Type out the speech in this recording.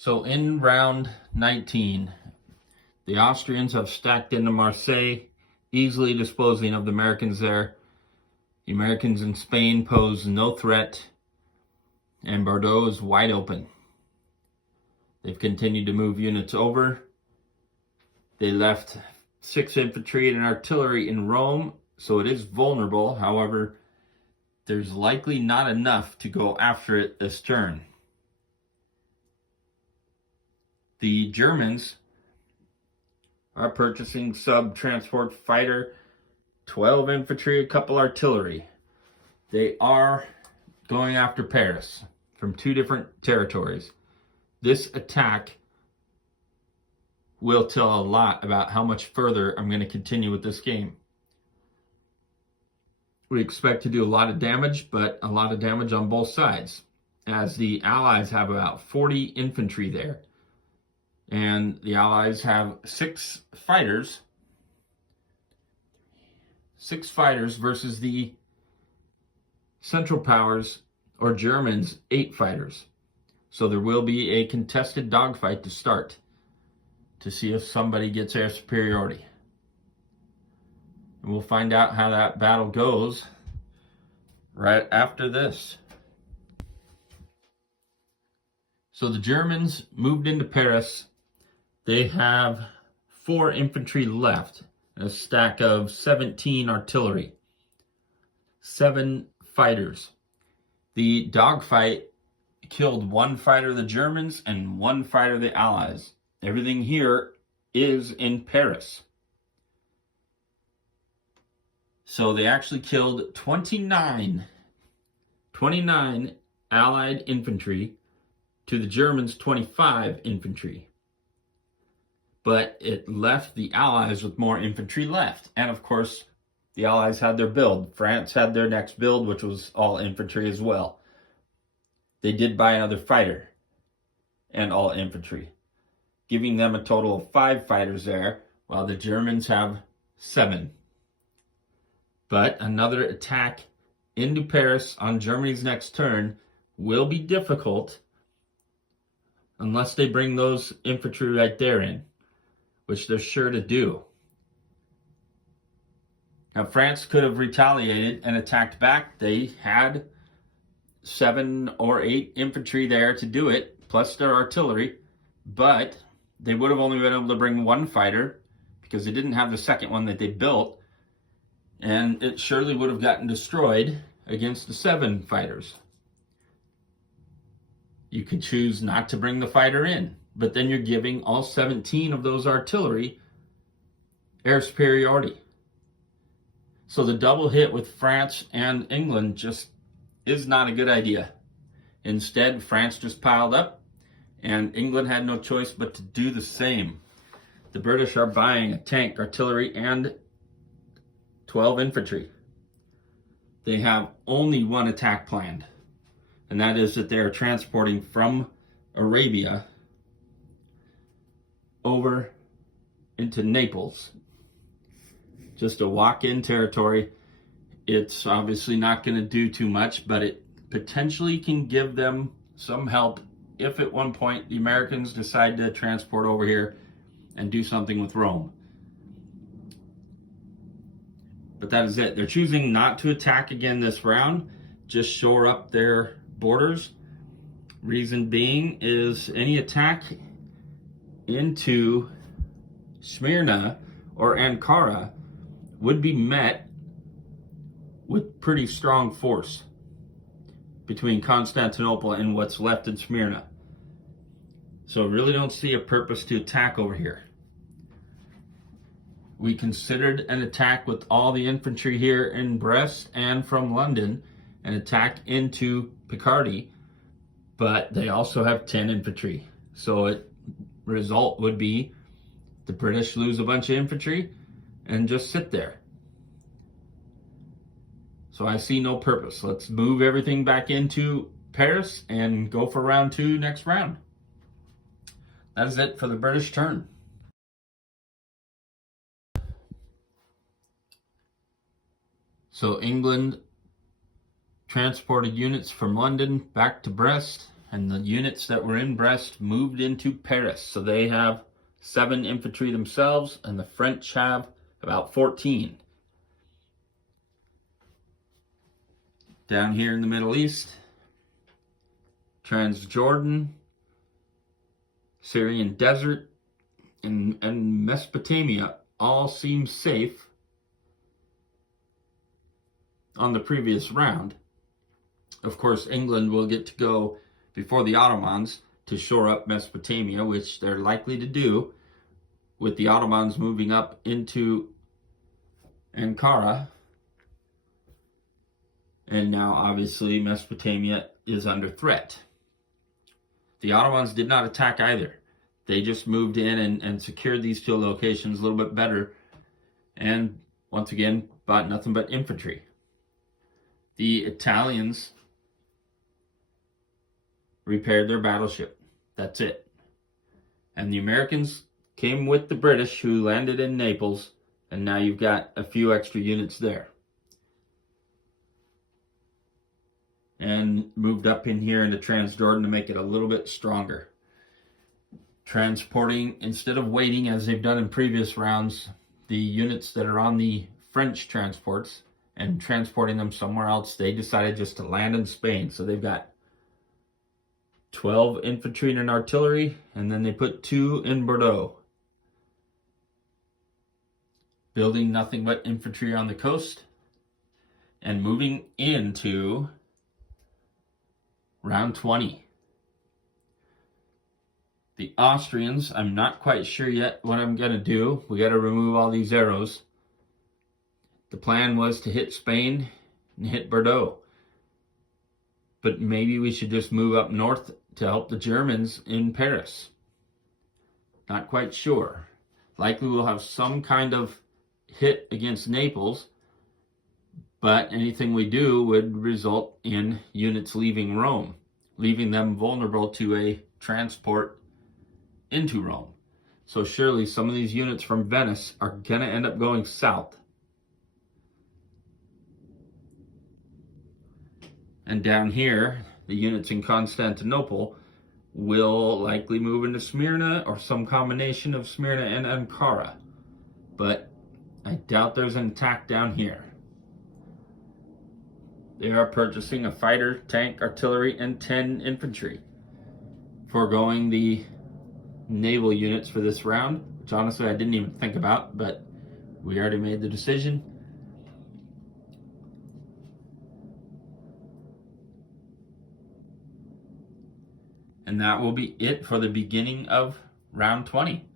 So in round 19, the Austrians have stacked into Marseille, easily disposing of the Americans there. The Americans in Spain pose no threat, and Bordeaux is wide open. They've continued to move units over. They left 6 infantry and artillery in Rome, so it is vulnerable. However, there's likely not enough to go after it this turn. The Germans are purchasing sub-transport fighter, 12 infantry, a couple artillery. They are going after Paris from 2 different territories. This attack will tell a lot about how much further I'm going to continue with this game. We expect to do a lot of damage, but a lot of damage on both sides, as the Allies have about 40 infantry there. And the Allies have 6 fighters. 6 fighters versus the Central Powers, or Germans, 8 fighters. So there will be a contested dogfight to start to see if somebody gets air superiority. And we'll find out how that battle goes right after this. So the Germans moved into Paris. They have 4 infantry left, and a stack of 17 artillery, 7 fighters. The dogfight killed 1 fighter of the Germans and 1 fighter of the Allies. Everything here is in Paris. So they actually killed 29 Allied infantry to the Germans' 25 infantry. But it left the Allies with more infantry left. And of course, the Allies had their build. France had their next build, which was all infantry as well. They did buy another fighter and all infantry, giving them a total of 5 fighters there, while the Germans have 7. But another attack into Paris on Germany's next turn will be difficult unless they bring those infantry right there in, which they're sure to do. Now, France could have retaliated and attacked back. They had 7 or 8 infantry there to do it, plus their artillery, but they would have only been able to bring 1 fighter because they didn't have the second one that they built, and it surely would have gotten destroyed against the 7 fighters. You could choose not to bring the fighter in, but then you're giving all 17 of those artillery air superiority. So the double hit with France and England just is not a good idea. Instead, France just piled up, and England had no choice but to do the same. The British are buying a tank, artillery, and 12 infantry. They have only one attack planned, and that is that they are transporting from Arabia over into Naples. Just a walk-in territory. It's obviously not going to do too much, but it potentially can give them some help if at one point the Americans decide to transport over here and do something with Rome. But that is it. They're choosing not to attack again this round, just shore up their borders. Reason being is any attack into Smyrna or Ankara would be met with pretty strong force between Constantinople and what's left in Smyrna. So really don't see a purpose to attack over here. We considered an attack with all the infantry here in Brest and from London, an attack into Picardy, but they also have 10 infantry. So the result would be the British lose a bunch of infantry and just sit there. So I see no purpose. Let's move everything back into Paris and go for round 2 next round. That is it for the British turn. So England transported units from London back to Brest And the units that were in Brest moved into Paris. So they have 7 infantry themselves, and the French have about 14. Down here in the Middle East, Transjordan, Syrian desert, and Mesopotamia all seem safe on the previous round. Of course, England will get to go before the Ottomans to shore up Mesopotamia, which they're likely to do, with the Ottomans moving up into Ankara. And now, obviously, Mesopotamia is under threat. The Ottomans did not attack either. They just moved in and secured these 2 locations a little bit better. And once again, bought nothing but infantry. The Italians repaired their battleship. That's it. And the Americans came with the British, who landed in Naples. And now you've got a few extra units there. And moved up in here into Transjordan to make it a little bit stronger. Transporting, instead of waiting as they've done in previous rounds, the units that are on the French transports and transporting them somewhere else, they decided just to land in Spain. So they've got 12 infantry and artillery, and then they put 2 in Bordeaux. Building nothing but infantry on the coast and moving into round 20. The Austrians, I'm not quite sure yet what I'm going to do. We got to remove all these arrows. The plan was to hit Spain and hit Bordeaux. But maybe we should just move up north to help the Germans in Paris. Not quite sure. Likely we'll have some kind of hit against Naples, but anything we do would result in units leaving Rome, leaving them vulnerable to a transport into Rome. So surely some of these units from Venice are going to end up going south. And down here, the units in Constantinople will likely move into Smyrna or some combination of Smyrna and Ankara. But I doubt there's an attack down here. They are purchasing a fighter, tank, artillery, and 10 infantry, foregoing the naval units for this round, which honestly I didn't even think about, but we already made the decision. And that will be it for the beginning of round 20.